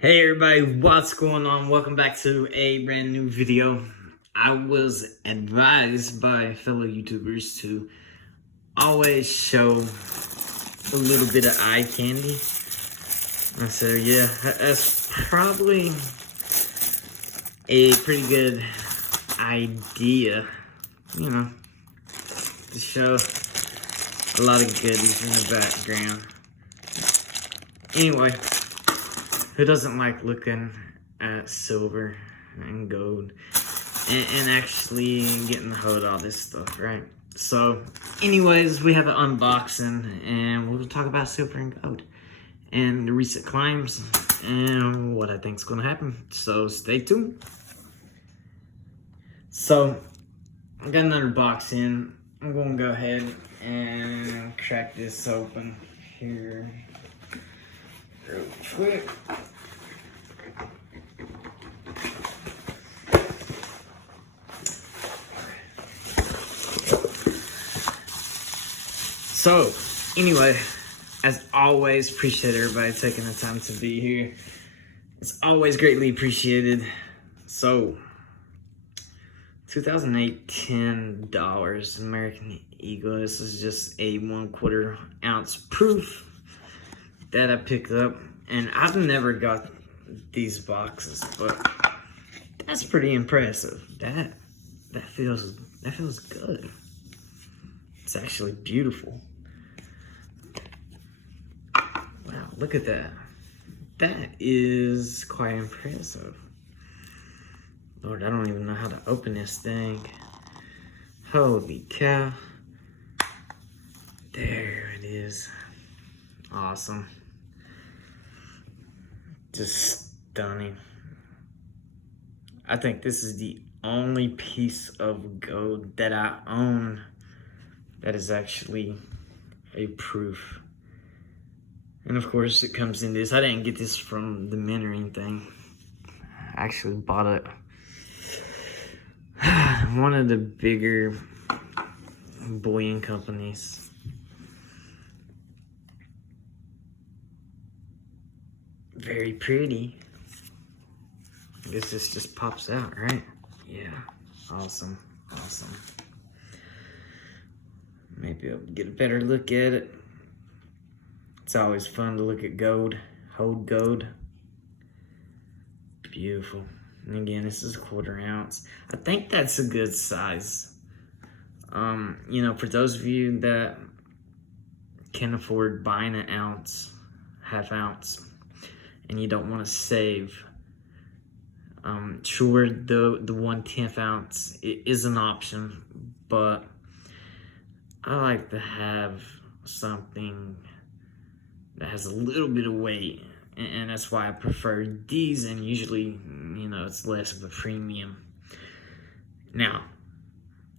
Hey everybody, what's going on? Welcome back to a brand new video. I was advised by fellow YouTubers to always show a little bit of eye candy. And so yeah, that's probably a pretty good idea, to show a lot of goodies in the background. Anyway, who doesn't like looking at silver and gold and actually getting a hold of all this stuff, right? So, anyways, we have an unboxing and we'll talk about silver and gold and the recent climbs and what I think is going to happen. So, stay tuned. So, I got another box in. I'm going to go ahead and crack this open here real quick. So, anyway, as always, appreciate everybody taking the time to be here. It's always greatly appreciated. So, 2008 $10 American Eagle. This is just a 1/4 ounce proof that I picked up, and I've never got these boxes, but that's pretty impressive. That feels good. It's actually beautiful. Wow, look at that. That is quite impressive. Lord, I don't even know how to open this thing. Holy cow. There it is. Awesome. Just stunning. I think this is the only piece of gold that I own that is actually a proof. And of course it comes in this. I didn't get this from the mint or anything. I actually bought it one of the bigger bullion companies. Very pretty. I guess this just pops out, right? Yeah, awesome. Maybe I'll get a better look at it. It's always fun to look at gold, hold gold. Beautiful. And again, this is a 1/4 ounce. I think that's a good size. For those of you that can afford buying an ounce, half ounce, and you don't want to save, sure, the 1/10 ounce is an option, but I like to have something that has a little bit of weight, and that's why I prefer these, and usually, it's less of a premium. Now,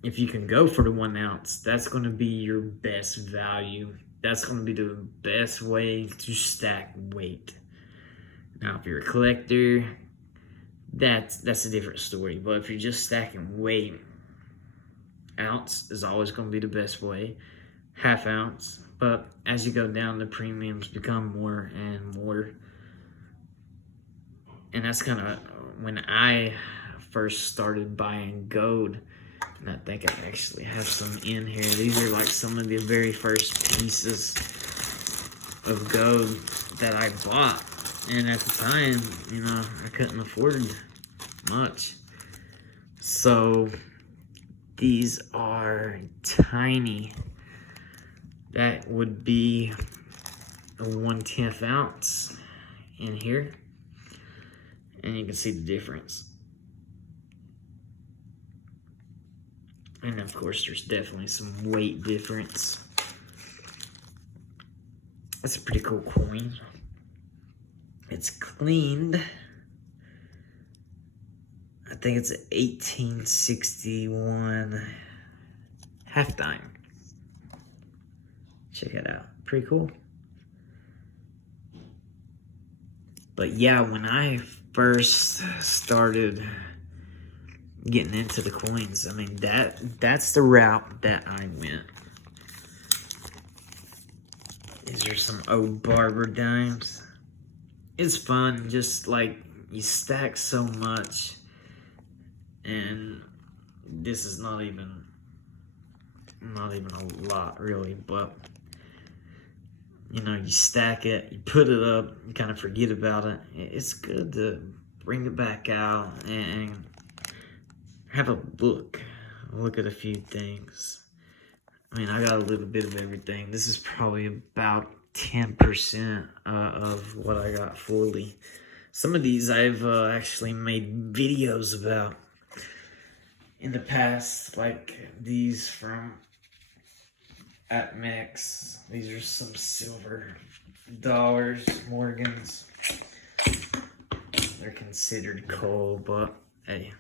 if you can go for the 1 ounce, that's going to be your best value. That's going to be the best way to stack weight. Now, if you're a collector, that's a different story. But if you're just stacking weight, ounce is always going to be the best way. Half ounce. But as you go down, the premiums become more and more. And that's kind of when I first started buying gold. And I think I actually have some in here. These are like some of the very first pieces of gold that I bought. And at the time, I couldn't afford much. So these are tiny. That would be a 1/10 ounce in here. And you can see the difference. And of course, there's definitely some weight difference. That's a pretty cool coin. It's cleaned. I think it's an 1861 half dime. Check it out. Pretty cool. But yeah, when I first started getting into the coins, I mean, that's the route that I went. These are some old barber dimes. it's fun. Just like you stack so much, and this is not even a lot really, but you know, you stack it, you put it up, you kind of forget about it. It's good to bring it back out and have a look at a few things. I mean, I got a little bit of everything. This is probably about 10% of what I got fully. Some of these I've actually made videos about in the past, like these from APMEX. These are some silver dollars, Morgans. They're considered coal, but hey,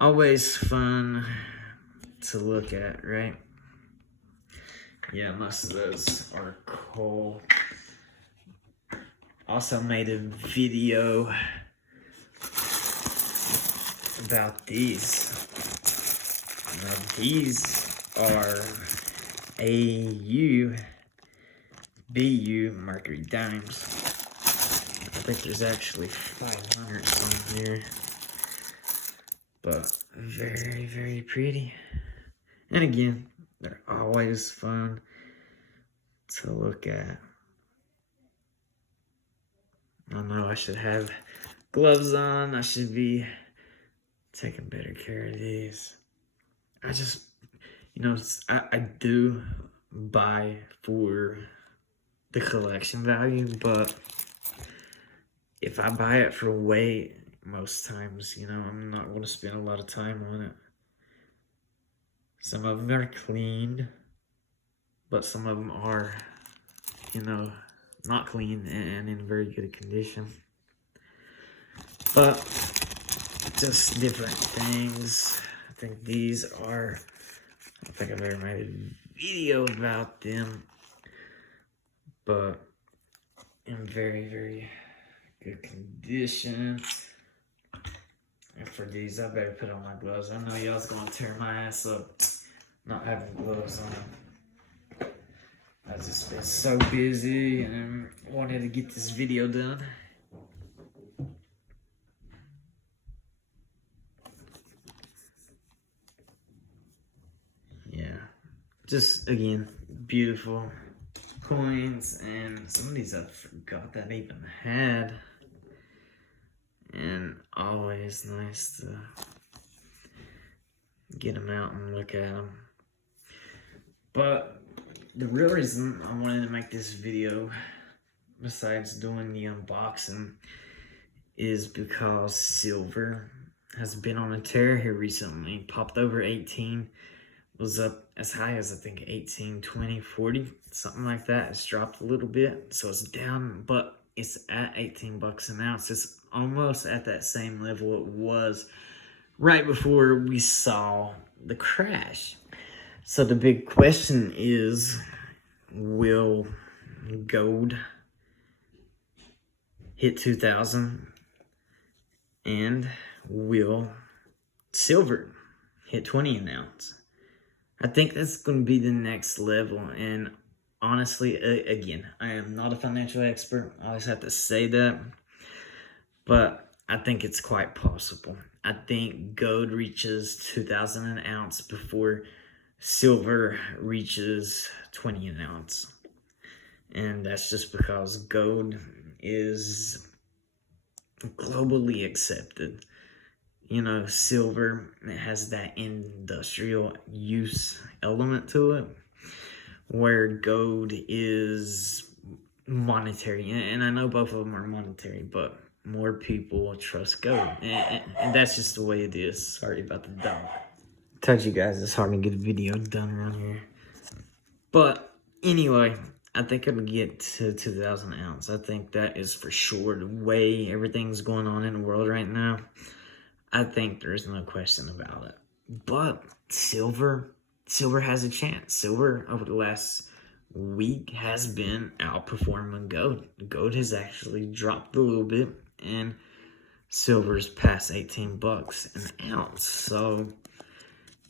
always fun to look at, right? Yeah, most of those are coal. Also made a video about these. Now these are AU, BU Mercury Dimes. I think there's actually 500 on here, but very, very pretty. And again, they're always fun to look at. I know I should have gloves on. I should be taking better care of these. I just, you know, I do buy for the collection value, but if I buy it for weight, most times, you know, I'm not going to spend a lot of time on it. Some of them are cleaned, but some of them are, you know, not clean and in very good condition. But just different things. I think these are, I don't think I've ever made a video about them, but in very, very good condition. And for these, I better put on my gloves. I know y'all's gonna tear my ass up not having gloves on. I've just been so busy and wanted to get this video done. Yeah, just again, beautiful coins, and some of these I forgot that I even had. And always nice to get them out and look at them. But the real reason I wanted to make this video, besides doing the unboxing, is because silver has been on a tear here recently. Popped over 18, was up as high as I think 18, 20, 40, something like that. It's dropped a little bit, so it's down, but it's at 18 bucks an ounce. It's almost at that same level it was right before we saw the crash. So the big question is, will gold hit 2,000? And will silver hit 20 an ounce? I think that's going to be the next level. And honestly, again, I am not a financial expert. I always have to say that. But I think it's quite possible. I think gold reaches 2,000 an ounce before silver reaches 20 an ounce. And that's just because gold is globally accepted. You know, silver, it has that industrial use element to it, where gold is monetary. And I know both of them are monetary, but more people trust gold. And that's just the way it is. Sorry about the dog. I told you guys it's hard to get a video done around here. But anyway, I think I'm going to get to 2,000 ounce. I think that is for sure. The way everything's going on in the world right now, I think there's no question about it. But silver has a chance. Silver over the last week has been outperforming gold. Gold has actually dropped a little bit, and silver's past 18 bucks an ounce. So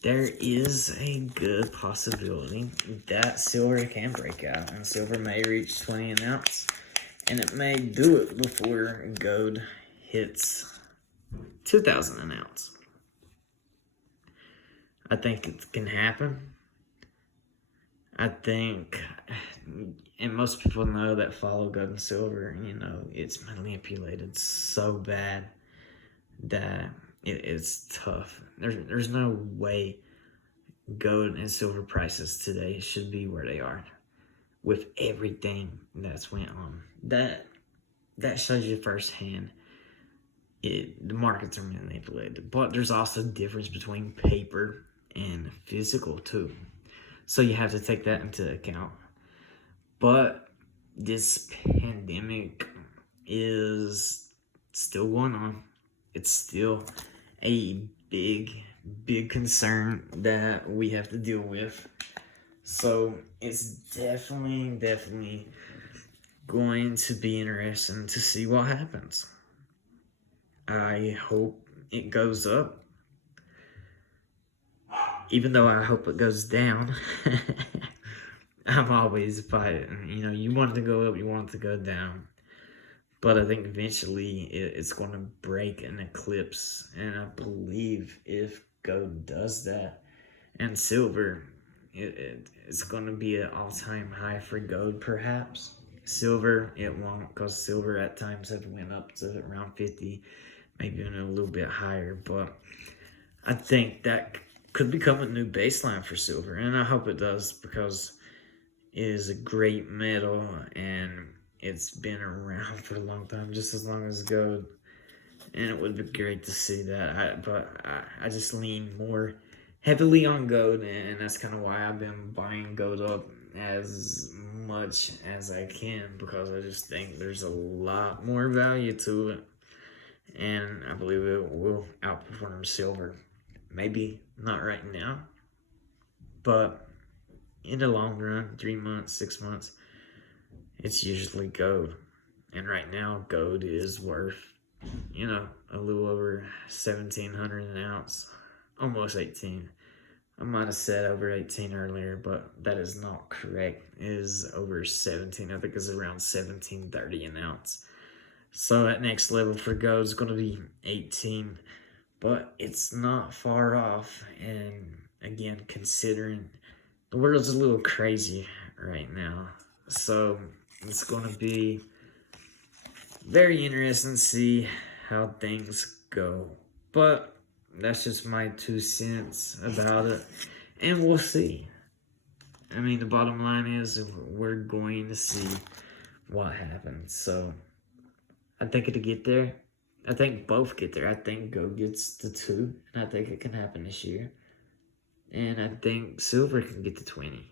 there is a good possibility that silver can break out, and silver may reach 20 an ounce. And it may do it before gold hits 2,000 an ounce. I think it can happen. I think, and most people know that follow gold and silver, you know, it's manipulated so bad that it's tough. There's no way gold and silver prices today should be where they are with everything that's went on. That shows you firsthand the markets are manipulated. But there's also a difference between paper and physical too. So you have to take that into account. But this pandemic is still going on. It's still a big concern that we have to deal with. So it's definitely going to be interesting to see what happens. I hope it goes up. Even though I hope it goes down. I'm always fighting. You know, you want it to go up, you want it to go down. But I think eventually it's going to break an eclipse. And I believe if gold does that, and silver, it's going to be an all-time high for gold perhaps. Silver, it won't, because silver at times have went up to around 50, maybe even a little bit higher. But I think that could become a new baseline for silver. And I hope it does, because it is a great metal and it's been around for a long time, just as long as gold, and it would be great to see that. But I just lean more heavily on gold, and that's kind of why I've been buying gold up as much as I can, because I just think there's a lot more value to it, and I believe it will outperform silver. Maybe not right now, but in the long run, 3 months, 6 months, it's usually gold. And right now, gold is worth, you know, a little over 1,700 an ounce, almost 18. I might have said over 18 earlier, but that is not correct. It is over 17. I think it's around 17.30 an ounce. So that next level for gold is going to be 18, but it's not far off. And again, considering the world's a little crazy right now, so it's going to be very interesting to see how things go. But that's just my 2 cents about it, and we'll see. I mean, the bottom line is we're going to see what happens. So I think it'll get there. I think both get there. I think gold gets to 2, and I think it can happen this year. And I think silver can get to 20.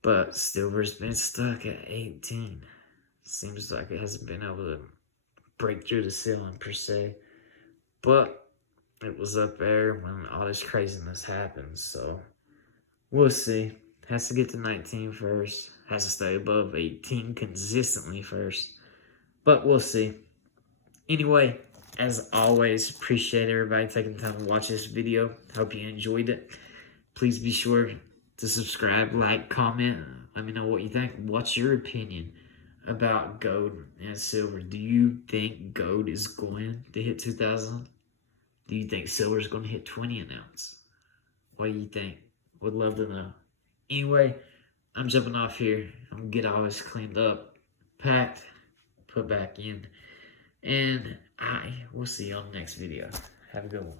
But silver's been stuck at 18. Seems like it hasn't been able to break through the ceiling per se. But it was up there when all this craziness happened. So we'll see. Has to get to 19 first. Has to stay above 18 consistently first. But we'll see. Anyway, as always, appreciate everybody taking the time to watch this video. Hope you enjoyed it. Please be sure to subscribe, like, comment. Let me know what you think. What's your opinion about gold and silver? Do you think gold is going to hit 2,000? Do you think silver is going to hit 20 an ounce? What do you think? Would love to know. Anyway, I'm jumping off here. I'm going to get all this cleaned up, packed, put back in. And I will see you on the next video. Have a good one.